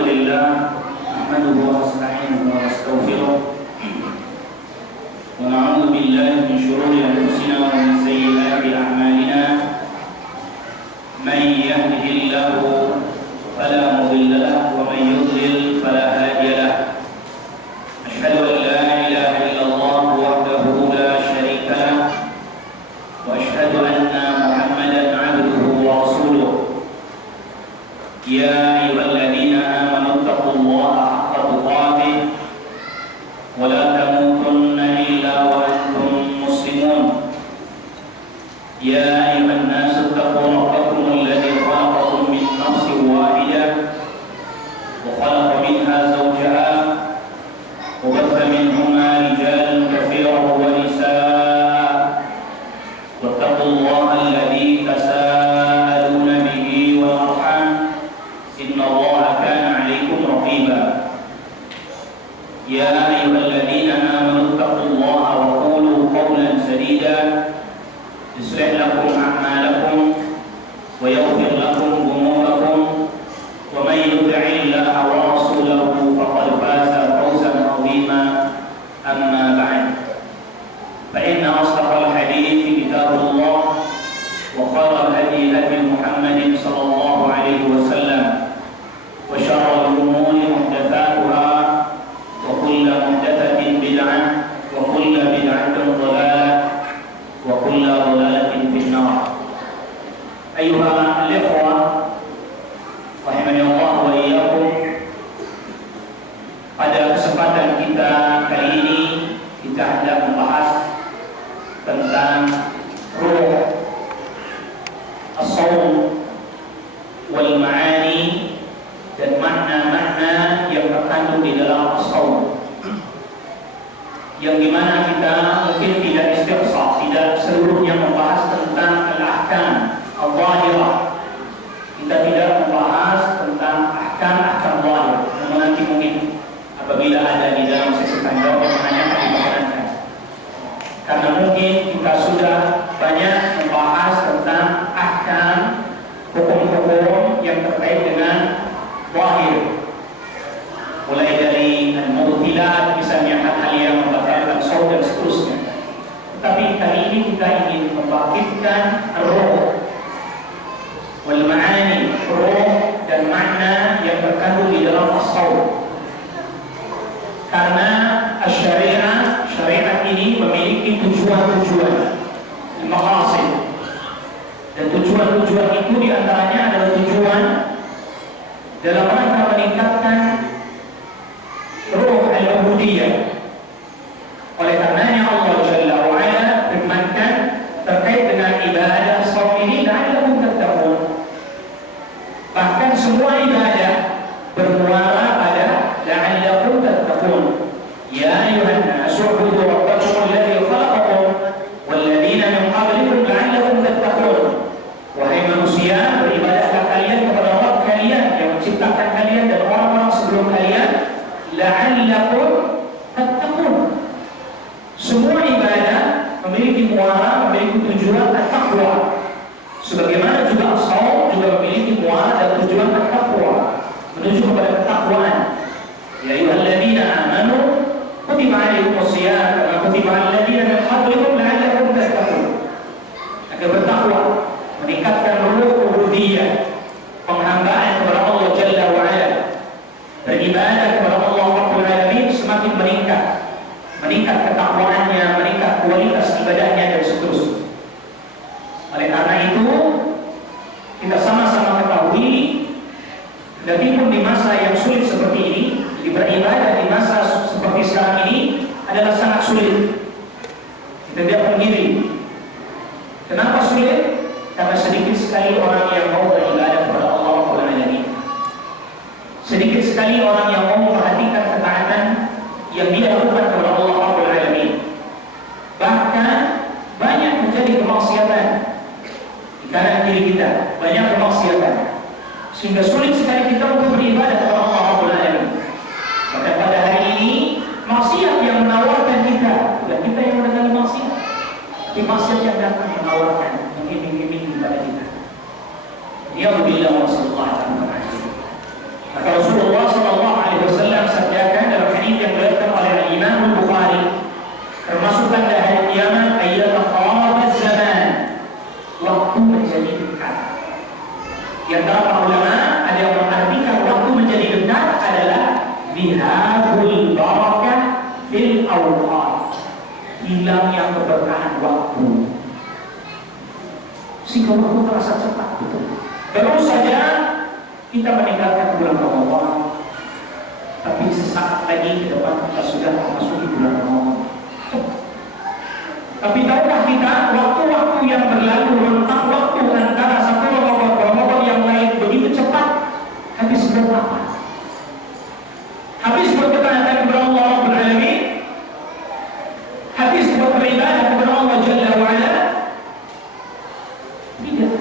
Alhamdulillah nahmaduhu wa nasta'inuhu wa nastaghfiruh wa na'udzu billahi min shururi anfusina wa min sayyiati a'malina may yahdihillahu fala mudilla lahu wa may yudlil fala hadiya lahu asyhadu an la ilaha illallah wahdahu la syarika lahu wa asyhadu anna Muhammadan 'abduhu wa rasuluh ya ayyuhalladzina amanu taqullaha haqqa tuqatih wa la tamutunna illa wa antum muslimun ya ayyuhan nasu taqu rabbakum alladzi khalaqakum min nafsin wahidah wa khalaqa minha zawjaha wa batha minhuma rijalan katsiran wa nisaa wattaqullaha alladzi tasaaluna bihi wal arham inna Allaha kana 'alaykum raqiba ya ayyuhalladzina amanu taqullaha wa qulu qawlan sadida yuslih lakum a'malakum wa yaghfir lakum dhunubakum wa may yuti'illaha wa rasulahu faqad faza fawzan 'azima amma ba'd fa inna asdaqal hadithi kitabullah wa khairal hadi hadi Muhammadin sallallahu alaihi wasallam wa syarrul umuri muhdatsatuha wa kullu muhdatsatin bid'ah wa kullu bid'atin dhalalah wa kullu dhalalatin finnar. Ayyuhal ikhwah rahimani Allah wa iyyakum, pada kesempatan kita kali ini kita hendak membahas tentang ruh as-shaum wal ma'ani dan makna-makna yang terkandung di dalam as-shaum, yang dimana kita mungkin tidak istiqsa, tidak seluruhnya membahas tentang al-ahkam al-zahirah. Kita tidak membahas tentang ahkam-ahkam zahir, namun nanti mungkin apabila ada di dalam sesi tanya jawab menanyakan diperkenankan, karena mungkin kita sudah banyak membahas tentang ahkam hukum-hukum yang terkait dengan zahir, mulai dari al-mu'tilat, misalnya hal-hal yang membatalkan shaum dan seterusnya. Tapi kali ini kita ingin membangkitkan ruh wal ma'ani, ruh dan makna yang terkandung di dalam as-shaum, karena syariat ini memiliki tujuan-tujuan, maqasid, dan tujuan-tujuan itu diantaranya adalah tujuan dalam rangka meningkatkan ruh al-ubudiyah. Oleh karenanya Allah Jalla wa Ala firmankan terkait dengan ibadah shaum ini, la'allakum tattaqun. Bahkan semua ibadah bermuara pada la'allakum tattaqun. Ya ayyuhan nasu u'budu rabbakum alladzi khalaqakum wal ladzina min qablikum la'allakum tattaqun. Wahai manusia, beribadahlah kalian kepada Rabb kalian yang menciptakan kalian dan orang-orang sebelum kalian, la'allakum tattaqun. Semua ibadah memiliki muara, memiliki tujuan at-taqwa. Sebagaimana juga shaum juga memiliki muara dan tujuan at-taqwa, menuju kepada ketakwaan. Ya ayyuhalladzina amanu kutiba 'alaikumus shiyam kama kutiba 'alal ladzina min qablikum la'allakum tattaqun. Agar bertakwa, meningkatkan ruh ubudiyah, penghambaan kepada Allah Jalla wa Ala, beribadah kepada Allah Rabbul Alamin semakin meningkat ketakwaannya, meningkat kualitas ibadahnya dan seterusnya. Oleh karena itu kita sama-sama ketahui, meskipun di masa yang sulit seperti ini, jadi beribadah di masa seperti sekarang ini adalah sangat sulit. Kita tidak pungkiri. Kenapa sulit? Karena sedikit sekali orang yang mau beribadah kepada Allah Rabbul Alamin. Sedikit sekali orang yang mau memperhatikan ketaatan yang dia lakukan kepada Allah Rabbul Alamin. Bahkan banyak menjadi kemaksiatan di kanan kiri kita, banyak kemaksiatan, sehingga sulit sekali kita untuk beribadah kepada Allah Rabbul Alamin. Maka pada hari ini maksiat yang menawarkan kita, bukan kita yang mendatangi maksiat, tapi maksiat yang datang menawarkan, mengiming-imingi kepada kita. Ya Rabbi Allah sallallahu alaihi wasallam. Maka Rasulullah Di antara para ulama ada yang mengartikan waktu menjadi dekat adalah bihabul barakah fil awqat, hilangnya keberkahan waktu, sehingga waktu terasa cepat betul. Baru saja kita meninggalkan bulan Ramadan, tapi sesaat lagi ke depan kita sudah memasuki bulan Ramadan. Tapi tahukah kita waktu-waktu yang berlalu, rentang waktu antara satu Ramadan yang lain begitu cepat, habis berapa? Habis berketaatan kepada Allah Rabbul Alamin, habis buat beribadah kepada Allah Jalla wa'ala. Tidak,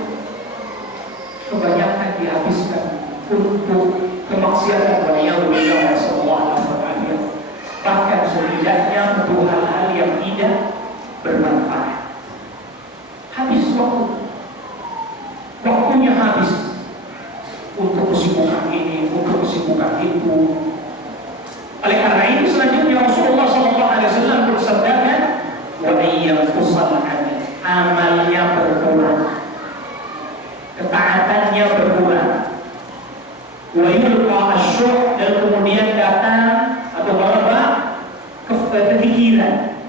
kebanyakan dihabiskan untuk kemaksiatan kepada yang Allah Sallallahu Alaihi Wasallam. Bahkan setidaknya untuk hal-hal yang tidak bermanfaat. Habis waktunya habis untuk kesibukan ini, untuk kesibukan itu. Oleh karena itu selanjutnya Rasulullah SAW bersabdakan, wa ayyanqusal amalnya berkurang, ketaatannya berkurang, wa yulqa asyuh, dan kemudian datang atau berubah kefikiran,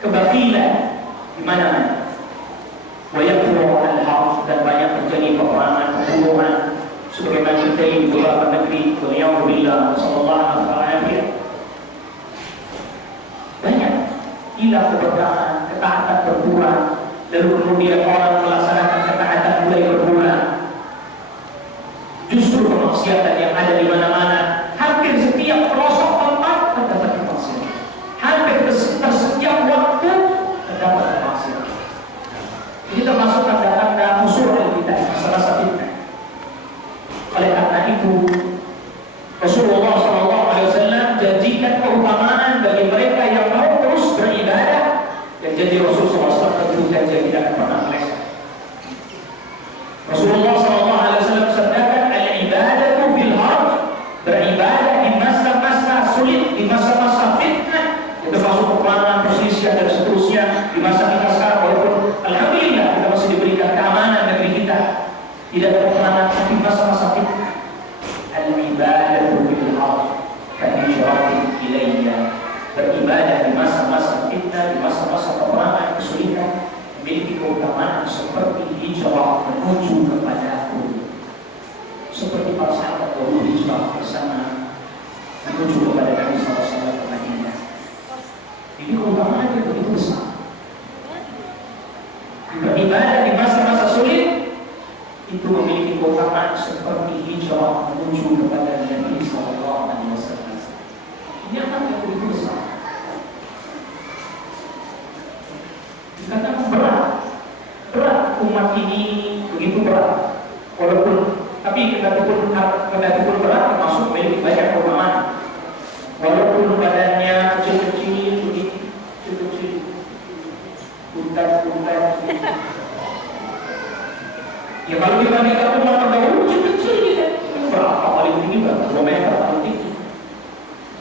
kebakilan di mana-mana, wa yakthuru al-harj, dan banyak terjadi peperangan, pembunuhan, sebagaimana terjadi di beberapa negeri. Waliyahulillah, sallallahu alaihi. Banyak hilang keberkahan, ketaatan berkurang, lalu kemudian orang melaksanakan ketaatan mulai berkurang. Justru kemaksiatan yang ada di mana-mana, hampir setiap pelosok tempat terdapat kemaksiatan. Hampir setiap waktu terdapat kemaksiatan. Ini termasuk tanda-tanda musuh kita, masalah fitnah. Oleh karena itu, Rasulullah SAW janjikan keutamaan bagi mereka yang mau terus beribadah, dan jadi Rasulullah SAW tentu janji tidak akan pernah meleset. Rasulullah SAW sabdakan, al-ibadatu fil harj, beribadah di masa-masa sulit, di masa-masa fitnah, itu masuk peperangan, perselisihan dan seterusnya. Di masa kita sekarang, walaupun alhamdulillah kita masih diberikan keamanan negeri kita, tidak ada peperangan, tapi masa-masa fitnah, al-ibadatu fil harj kahijratin ilayya, beribadah di masa-masa fitnah, di masa-masa peperangan, kesulitan, memiliki keutamaan seperti hijrah menuju kepadaku, seperti para sahabat dahulu hijrah bersama menuju kepada Nabi SAW ke Madinah. Ini keutamaannya begitu besar. Beribadah di masa-masa sulit itu memiliki keutamaan seperti hijrah menuju kepada Nabi SAW. Ini akan begitu besar. Dikatakan berat umat ini, begitu berat. Walaupun, tapi kedatipun berat termasuk memiliki banyak keutamaan. Walaupun badannya kecil-kecil, begini, kecil-kecil, untat. Ya kalau kita lihat umat terdahulu kecil-kecil gitu. Berapa paling tinggi? Berapa 2 meter paling tinggi.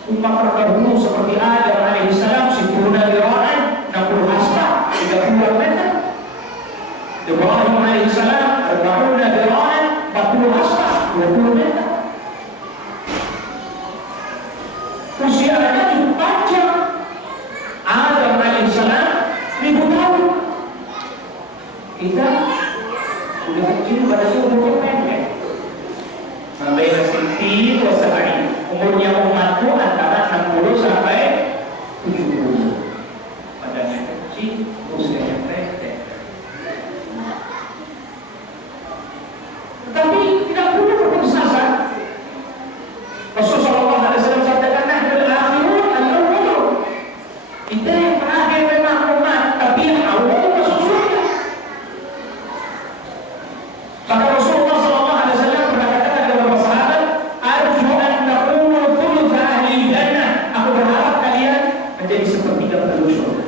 Umat terdahulu seperti Adam alaihissalam, 10 diraan, 60 hasta, 30 meter. Ibrahim alaihissalam, 40 diraan, 40 hasta, 20 meter. Usianya cukup panjang. Adam alaihissalam 1000 tahun. Kita udah kecil, badannya udah pendek. Sampai sinti wasahari. Umurnya umatku antara 60 sampai 70. Badannya kecil, usianya pendek. Tetapi tidak perlu berputus asa. Rasulullah SAW sabdakan, nahdul akhirun al-awwalun. Kita yang terakhir memang umat, tapi yang awal masuk surga. Maka Rasulullah SAW berkata kepada para sahabat, arju an takunu thulutha ahli jannah. Aku berharap kalian menjadi sepertiga penduduk surga.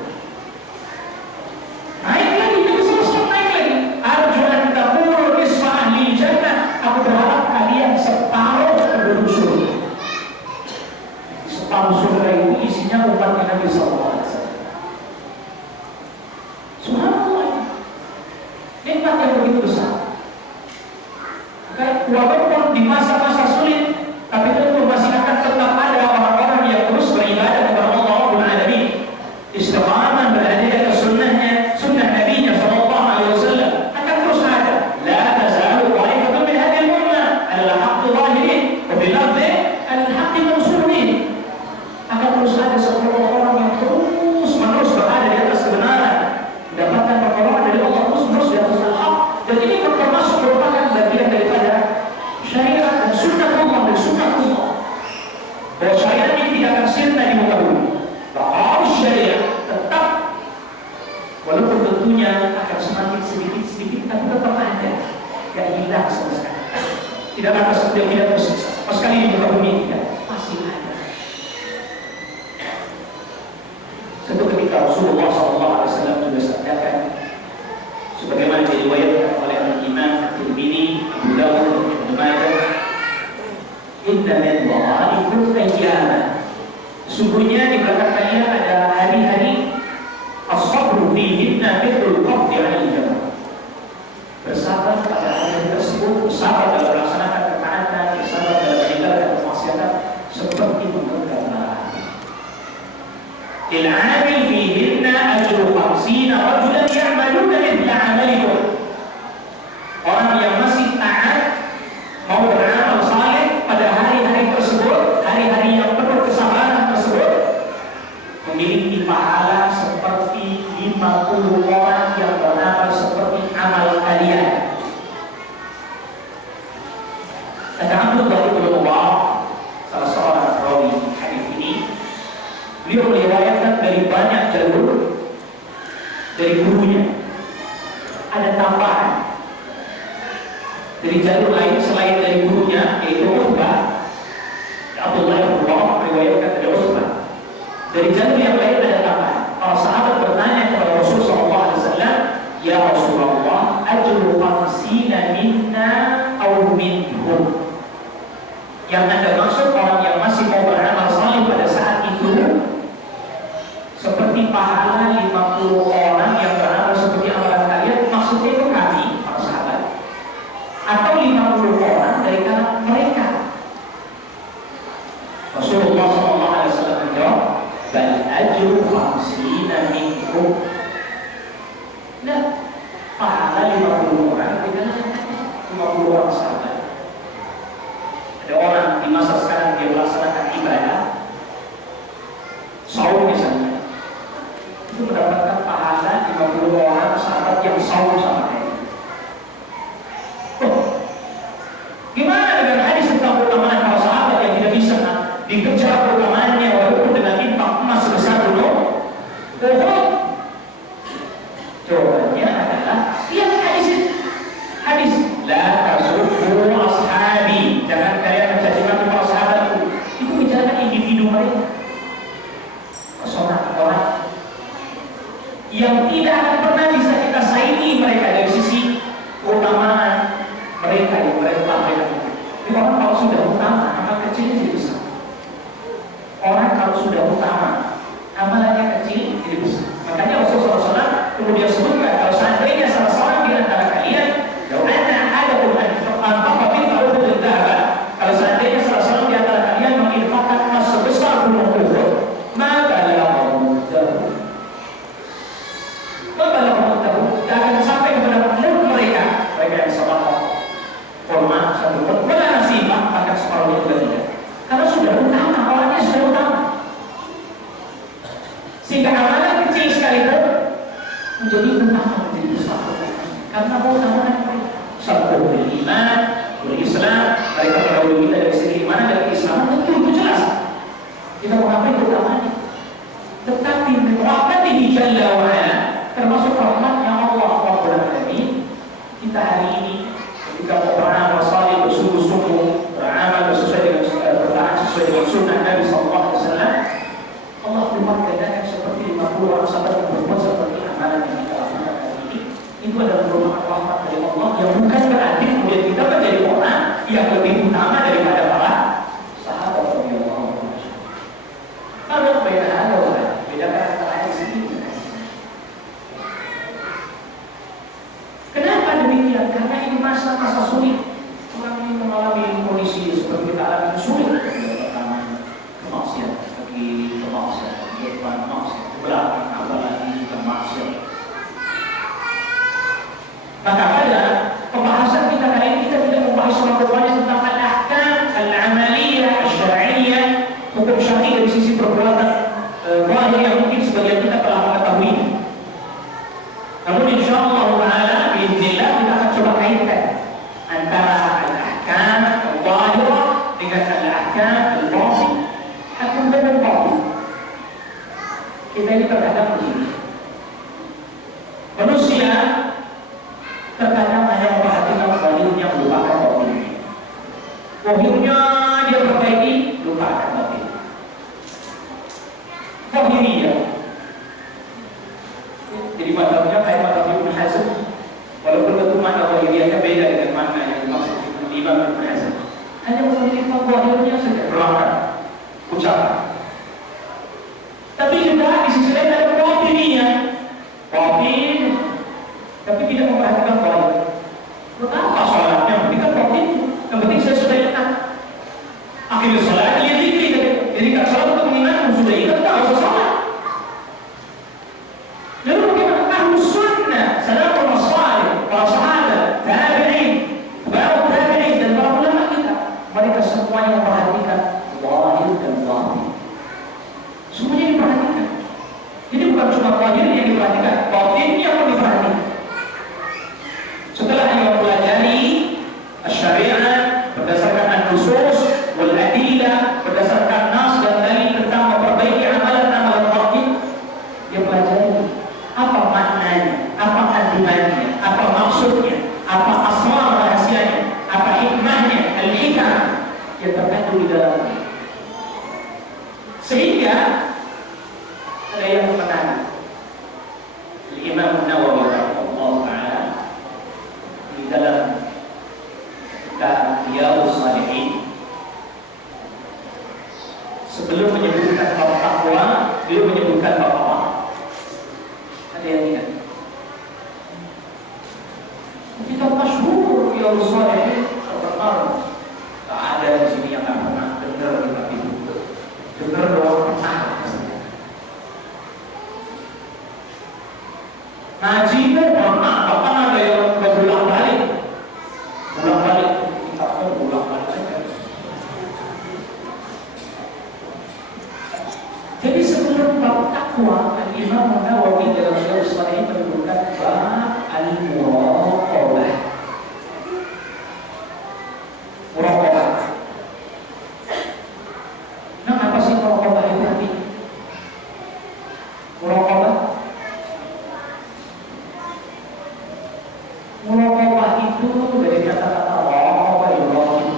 Naik lagi, jadi selesai naik lagi. Arju an takunu nisfa ahli jannah. Aku berharap kalian separuh penduduk surga. Separuh surga itu isinya umat Nabi SAW. Subhanallah, nikmat yang begitu besar. Okay? walaupun di masa-masa sulit, tapi tentu masih akan tetap ada orang-orang yang terus beribadah kepada Allah Rabbul Alamin, istiqamah berada di atas sunnahnya, sunnah Nabi-Nya sallallahu alaihi wasallam, akan terus ada. La tazalu ta'ifatun min hadhihi al-ummah 'ala al-haqqi zahirin wa bil ardi al-haqqi mansurin. Akan terus ada sekelompok orang yang terus-menerus berada di atas kebenaran, mendapatkan pertolongan dari Allah terus-menerus di atas al-haq. Dan ini termasuk merupakan bagian daripada syariat dan sunnah Allah dan sunnah Allah. Bahwa syariat ini tidak akan sirna di muka bumi. Harus syariat tetap, walaupun tentunya akan semakin sedikit-sedikit, tapi tetap ada, tidak hilang sama sekali. Tidak akan tidak terus sekali di muka bumi, tidak, masih ada. Satu ketika Rasulullah SAW juga sabdakan, sebagaimana diriwayatkan oleh Imam At-Tirmidzi, Abu Dawud, Ibnu Majah, inna min wara'ikum ayyama, sungguhnya di belakang kalian ada hari-hari as-sabru fihinna mithlul qabdi 'alal jamr, bersabar pada hari tersebut, bersabar dalam melaksanakan ketaatan, bersabar dalam meninggalkan kemaksiatan seperti menggenggam bara. Lil-'amil fihinna ajru 50 rajulan ya'maluna mithla 'amalikum. Orang yang masih taat mau beramal saleh pada hari-hari tersebut, hari-hari yang penuh kesabaran tersebut, memiliki pahala seperti 50 orang yang beramal seperti amal kalian. Kata Abdullah bin Umar, salah seorang rawi hadis ini, beliau meriwayatkan dari banyak jalur dari gurunya. Ada tambahan dari jalur lain selain dari gurunya, yaitu Utbah. Abdullah bin Umar meriwayatkan dari Utbah. Dari jalur yang lain ada tambahan. Para sahabat bertanya kepada Rasulullah SAW, ya Rasulullah, ajru 50 minna aw minhum. Yang Anda maksud orang yang masih mau beramal saleh pada saat itu seperti pahala 50 orang yang beramal seperti amalan kalian, maksudnya itu kami, para sahabat, atau 50 orang dari kalangan mereka? Rasulullah SAW menjawab, bal ajru 50 minkum. Nah, pahala 50 orang dari kalangan 50 orang sahabat. Ada orang di masa sekarang dia melaksanakan ibadah saum misalnya, itu mendapatkan pahala 50 orang sahabat yang saum sama dia. Gimana dengan hadis tentang keutamaan para sahabat yang tidak bisa dikejar keutamaannya walaupun dengan infak emas sebesar gunung Uhud? Jawabannya adalah lihat hadis la tasubbu ashabi, jangan kalian mencaci maki para sahabatku. Itu bicarakan individu mereka, personal orang yang tidak akan pernah bisa kita saingi mereka dari sisi keutamaan mereka yang mereka. Ini orang kalau sudah utama, amal kecil jadi besar. Orang kalau sudah utama, amalannya kecil jadi besar. Makanya Rasulullah SAW kemudian sebutkan, kalau seandainya salah seorang di antara kalian, kalau seandainya salah seorang di antara kalian menginfakkan emas sebesar gunung Uhud, maka akan sampai kepada mulut mereka yang sabar, hormat, satu benar nasibah, bahkan separuhnya juga tidak. Karena sudah utama, orangnya sudah utama, sehingga amalan kecil sekalipun menjadi utama, menjadi besar. Karena keutamaan mereka satu beriman, berislam, mereka mendahului kita dari segi iman dan keislaman, tentu itu jelas. Kita mengambil keutamaannya. Tetapi rahmatihi jalla wa ala, termasuk rahmatnya Allah Rabbul Alamin, kita hari ini ketika mau beramal saleh bersungguh-sungguh, beramal sesuai dengan bertaat sesuai dengan sunnah Nabi SAW, Allah berbuat gandakan seperti 50 orang sahabat yang berbuat seperti amalan yang kita lakukan hari ini. Itu adalah merupakan rahmat dari Allah yang bukan berarti kemudian kita menjadi orang yang lebih utama daripada para sahabat radhiyallahu anhum. Kalau beda ada orang, bedakan antara ayat ini. Kenapa demikian? Karena ini masa-masa sulit. Orang yang habis mengetahui tentang al-ahkam al-amaliyah al-syar'iyyah, hukum syar'i dari sisi perbuatan zahir yang mungkin sebagian kita telah mengetahui. Namun insyaallah taala biidznillah kita akan coba kaitkan antara al-ahkam al-zahirah dengan al-ahkam al-batin, hukum dan batin. Kita ini terkadang begini. Manusia terkadang hanya memperhatikan zahirnya, melupakan batinnya. Zahirnya dia perbaiki, lupakan batin. Zahiriyah. Jadi mazhabnya kayak mazhab Ibnu Hazm, walaupun tentu makna zahiriyahnya beda dengan makna yang dimaksud Imam Ibnu Hazm. Hanya memperhatikan zahirnya saja, belakang, ucapan. Tapi juga di sisi lain ada batinnya. Batin, tapi tidak memperhatikan zahir. Kenapa sholatnya? Yang penting kan batin. Yang penting saya sudah ingat. Akhirnya sholat dia zikir. Jadi kalau sholat untuk mengingat, sudah ingat tak usah sholat. Lalu bagaimana ahlus sunnah, salafun salih, para sahabat, tabi'in, tabi'ut tabi'in dan para ulama kita, mereka semuanya memperhatikan zahir dan batin. Semuanya diperhatikan. Jadi bukan cuma zahir yang diperhatikan, batinnya pun diperhatikan. Setelah yang mempelajari syariat berdasarkan an-nusus wal adillah, berdasarkan nas dan dalil tentang memperbaiki amalan-amalan batin, dia pelajari apa maknanya, apa kandungannya, apa maksudnya, apa asrar rahasianya, apa hikmahnya, al-hikam yang terkandung di dalamnya. Sehingga ada yang menarik. Imam Nawawi rahimahullah taala di dalam kitab Riyadhus Shalihin, sebelum menyebutkan bab takwa, beliau menyebutkan bab apa? Ada yang ingat? Kitab masyhur Riyadhus Shalihin terkenal. Tak ada di sini yang tak pernah dengar kitab itu. Dengar doang pernah. Ngaji pun pernah, bahkan ada yang berulang-balik. Ulang-balik, kitabnya berulang-balik saja. Jadi sebelum bab takwa, Imam Nawawi dalam Riyadhus Shalihin menyebutkan bab al-muraqabah. Muraqabah. Nah, apa sih muraqabah itu nanti? Muraqabah. Muraqabah itu dari kata-kata raqabah Ibrahim.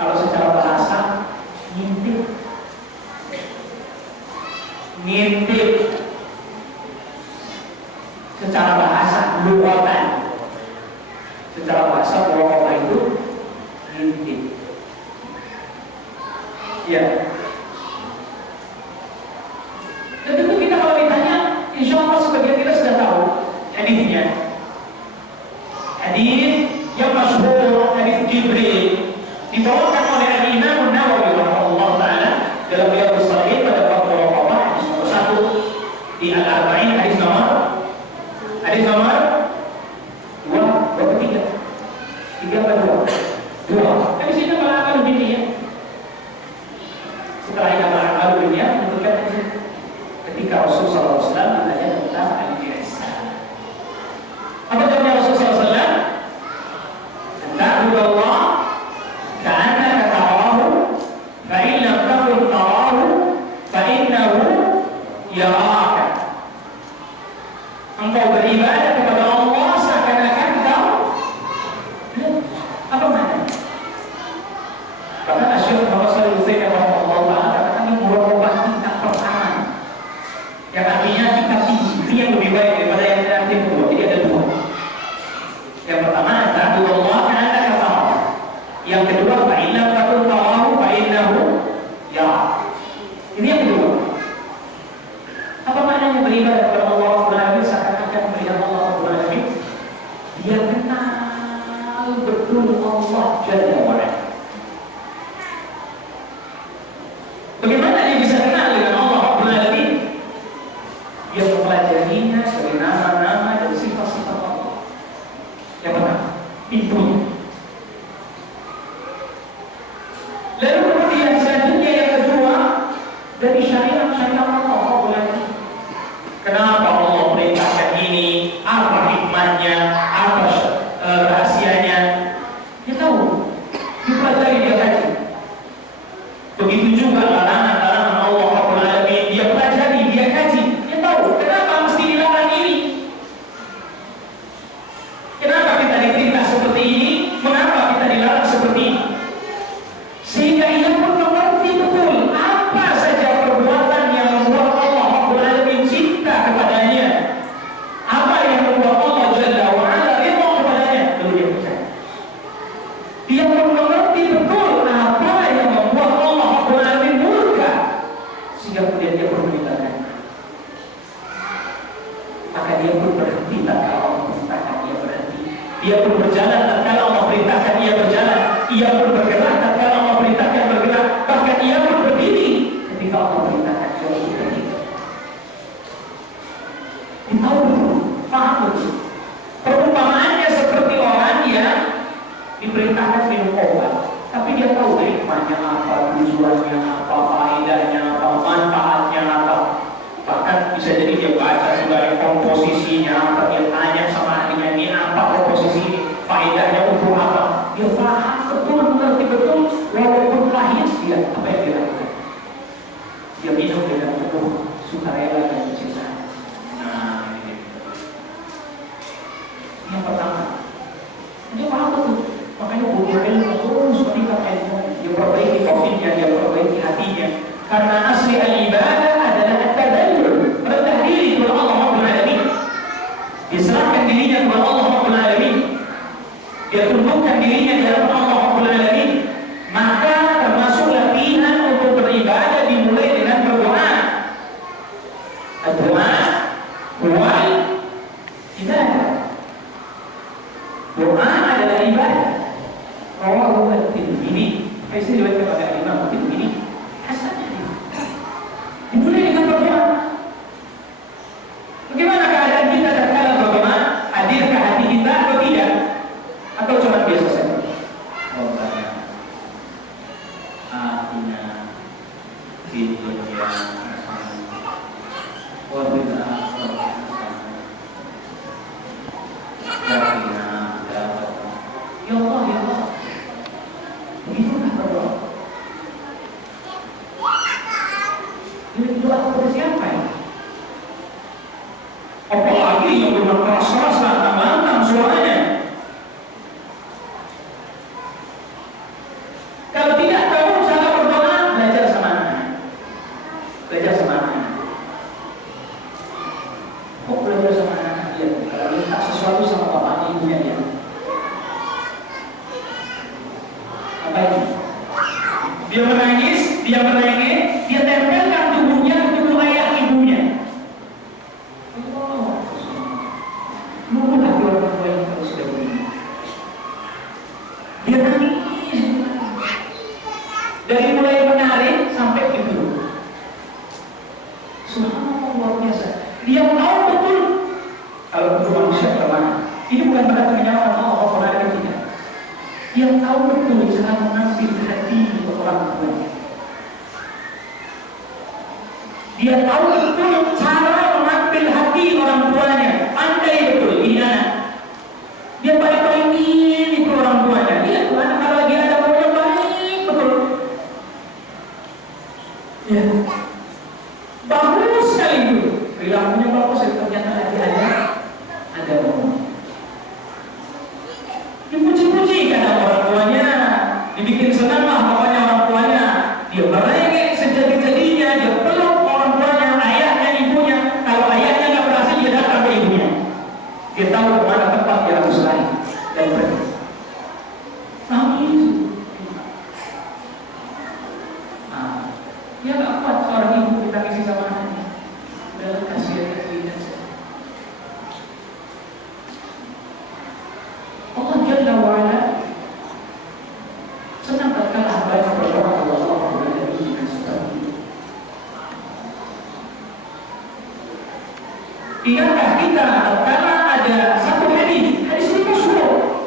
Kalau secara bahasa, ngintip. Ngintip. Secara bahasa, lughatan. Secara bahasa muraqabah itu ngintip. Ya. Dan tentu kita kalau ditanya, insya Allah sebagian kita sudah tahu hadisnya. Hadis yang masyhur, hadis Jibril, dibawakan oleh Imam Nawawi rahimahullah taala dalam Riyadhus Shalihin pada bab muraqabah, hadis nomor 1 di Al-Arba'in, hadis nomor 2, berapa 3 atau 2? Tapi sini malah akan begini ya. Setelah yang amal dunia menentukan ketika Rasulullah SAW ditanya tentang al-ihsan. Apa jawabnya Rasulullah SAW? Ta'budu Allah ka'annaka tarahu, fa in lam takun tarahu, fa innahu yaraka. Engkau beribadah kepada Allah seakan-akan kau. Apa maknanya? pintunya. Lalu kemudian selanjutnya yang kedua, dari syariat-syariat Allah. Kenapa Allah perintahkan ini? Apa hikmahnya? Apa rahasianya? Dia tahu, dipelajari, dia kaji. Begitu juga larangan-larangan Allah Rabbul Alamin, dia pelajari, dia kaji. Dia tahu kenapa mesti dilarang ini, kenapa kita diperintah seperti ini, mengapa kita dilarang seperti ini, sehingga ia pun mengerti betul apa saja perbuatan yang membuat Allah Rabbul Alamin cinta kepadanya, apa yang membuat Allah Jalla wa Ala ridha kepadanya. Lalu dia percaya. Dia pun mengerti betul apa yang membuat Allah Rabbul Alamin murka, sehingga kemudian dia pun meninggalkan. Maka dia pun berhenti tatkala Allah perintahkan, dia berhenti. Dia pun berjalan tatkala Allah perintahkan, dia berjalan. Ia pun bergerak tatkala Allah perintahkan, bergerak. Bahkan ia pun berdiri ketika Allah perintahkan, dia pun berdiri. Dia tahu betul, paham betul. Perumpamaannya seperti orang yang diperintahkan minum obat, tapi dia tahu hikmahnya apa, tujuannya apa, faedahnya apa, manfaatnya apa. Bahkan bisa jadi dia baca juga komposisinya apa, dia tanya sama ahlinya ini apa komposisi ini, faedahnya untuk apa. Dia paham betul, mengerti betul, walaupun pahit dia apa yang dia lakukan. Dia minum dengan penuh sukarela dan cinta. Nah, ini yang pertama. Dia paham betul. Makanya butuh ilmu terus meningkat ilmu. Dia perbaiki tauhidnya, dia perbaiki hatinya. Karena asli al-ibadah adalah at-tadallul, rendah diri kepada Allah Rabbul Alamin. Diserahkan dirinya kepada Allah Rabbul Alamin. Dia tundukkan dirinya di hadapan Allah Rabbul Alamin. Maka termasuk latihan untuk beribadah dimulai dengan berdoa. Doa, wal ibadah. Doa adalah ibadah. Rawahu at-Tirmidzi. Hadis riwayat kepada Imam Tirmidzi. Hasan. Dimulai dengan berdoa. Bagaimana keadaan kita tatkala berdoa? Hadirkah hati kita atau tidak? Atau cuma biasa saja? Rabbana atina fid dunya hasanah wa fil akhirati hasanah wa qina adzabannar. Ya Allah, ya Allah. Begitulah berdoa. Ini doa kepada siapa ya? Apalagi yang benar keras-keras, lantang-lantang suaranya. Kalau tidak tahu cara berdoa, belajar sama anak. Belajar sama anak. Kok belajar sama anak? Dia kalau minta sesuatu sama bapak ibunya dia. Apa itu? Dia menangis, dia merengek, dia tempelkan tubuhnya ke tubuh ayah ibunya. Lupa hati orang tua yang harus sudah begini. Dia nangis. Dari mulai menarik sampai itu. Subhanallah, luar biasa. Dia tahu betul kalau itu manusia kemana. Ini bukan berarti menyalahkan Allah Rabbul Alamin tidak. Dia tahu betul cara mengambil hati orang tuanya. Dia tahu betul cara mengambil hati orang tuanya. Pandai betul ini anak. Dia baik-baik itu orang tuanya. Lihat tuh anak kalau lagi ada orang baik betul. Ya, bagus sekali itu. Perilakunya bagus, ternyata lagi ada orang. Dipuji-puji karena orang tuanya, dibikin senang lah pokoknya orang tuanya. Dia merengek sejadi-jadinya, dia peluk orang tuanya, ayahnya, ibunya. Kalau ayahnya nggak berhasil, dia datang ke ibunya. Dia tahu kemana tempat dia harus lari dan pergi. Nangis. Dia nggak kuat seorang ibu ditangisi sama anaknya. Dalam kasihannya tidak. Allah Jalla wa Ala senang tatkala hamba berdoa kepada Allah dengan seperti itu. Ingatkah kita tatkala ada satu hadis ini masyhur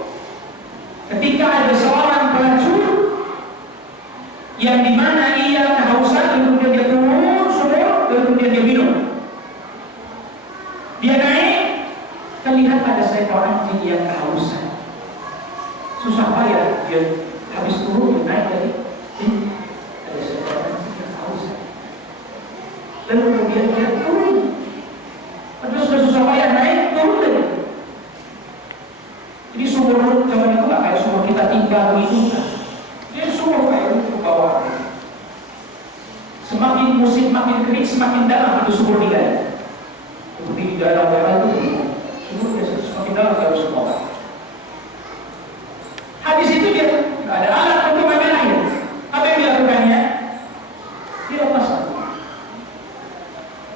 kehausan. Susah payah dia habis turun naik lagi. Ada seorang yang kehausan. Lalu kemudian dia turun. Padahal sudah susah payah naik, turun lagi. Jadi sumur zaman itu nggak kayak sumur kita tinggal begitu. Dia sumur kayak ke bawah. Semakin musim makin kering, semakin dalam itu sumur digali. Seperti di daerah-daerah itu, sumur biasa semakin dalam harus ke bawah. Habis itu dia nggak ada alat untuk mengambil air. Apa yang dilakukannya? Dia lepas satu,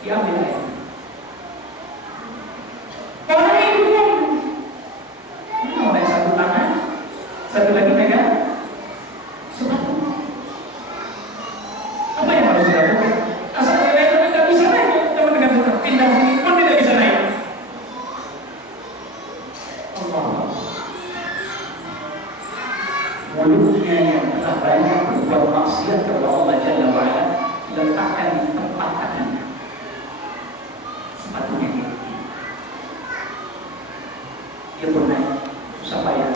diambil air. Orang itu pun mau naik satu tangan, satu lagi pegang sepatu. Apa yang harus dilakukan? Asal naik tapi tidak bisa naik, teman dengan pindah pun tidak bisa naik. Allah. Mulutnya yang telah banyak berbuat maksiat kepada Allah Jalla wa'ala letakkan di tempat tangannya. Sepatunya dia pun naik susah payah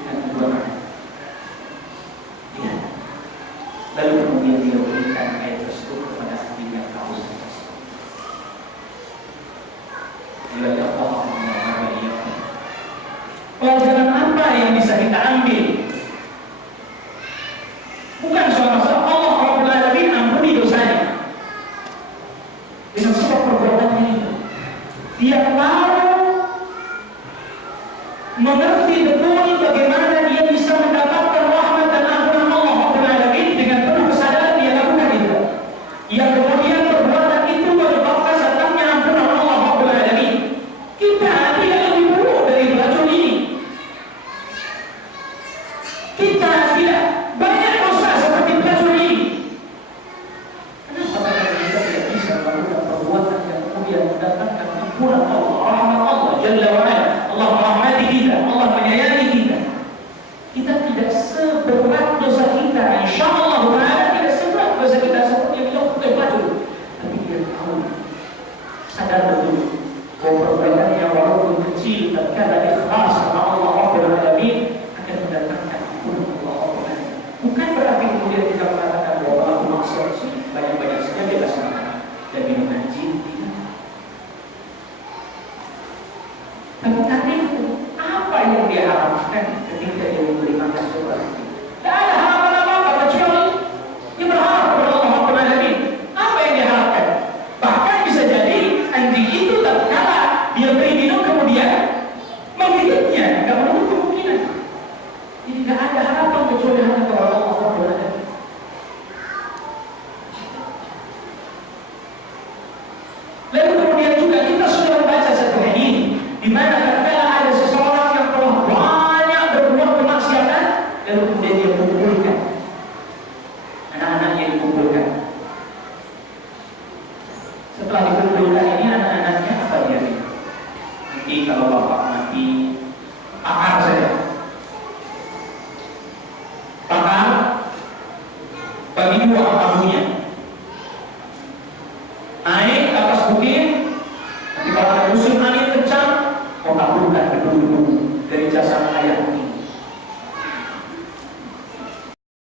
dengan kedua tangan. Lihat. Lalu kemudian dia berikan air tersebut kepada hati yang haus tersebut. Bila ya Allah pelajaran apa yang bisa kita ambil? Bukan soal masalah Allah Rabbul Alamin ampuni dosanya dengan sebab perbuatannya itu. Dia tahu, mengerti betul bagaimana dia bisa mendapatkan rahmat dan ampunan Allah Rabbul Alamin dengan penuh kesadaran dia lakukan itu. Yang kemudian perbuatan itu menyebabkan datangnya ampunan Allah Rabbul Alamin. Kita tidak lebih buruk dari racun ini. Kita tidak banyak dosa seperti racun ini. Kenapa kita tidak bisa melakukan perbuatan yang kemudian mendatangkan ampunan Allah, rahmat Allah Jalla wa'ala? Allah merahmati kita, Allah menyayangi kita. Kita tidak seberat dosa kita, insyaallah ta'ala tidak seberat dosa kita seperti yang dilakukan racun. Tapi dia tahu, sadar betul bahwa perbuatan yang walaupun kecil tatkala ikhlas karena Allah Rabbul Alamin akan mendatangkan ampunan Allah Rabbul Alamin. Bukan berarti kemudian kita mengatakan bahwa aku maksiat banyak-banyak saja bebas makan dan minuman jin. Tapi tadi itu apa yang dia harapkan ketika dia memberi makan seperti itu? Tidak ada harapan apa-apa kecuali dia berharap kepada Allah Rabbul Alamin. Apa yang dia harapkan? Bahkan bisa jadi anjing itu tatkala dia beri minum kemudian menggigitnya, tidak menutup kemungkinan. Jadi tidak ada harapan kecuali hanya kepada Allah Rabbul Alamin. Lalu kemudian juga kita sudah membaca satu hadis di mana tatkala ada seseorang yang telah banyak berbuat kemaksiatan, lalu kemudian dia kumpulkan anak-anaknya, dikumpulkan. Setelah dikumpulkan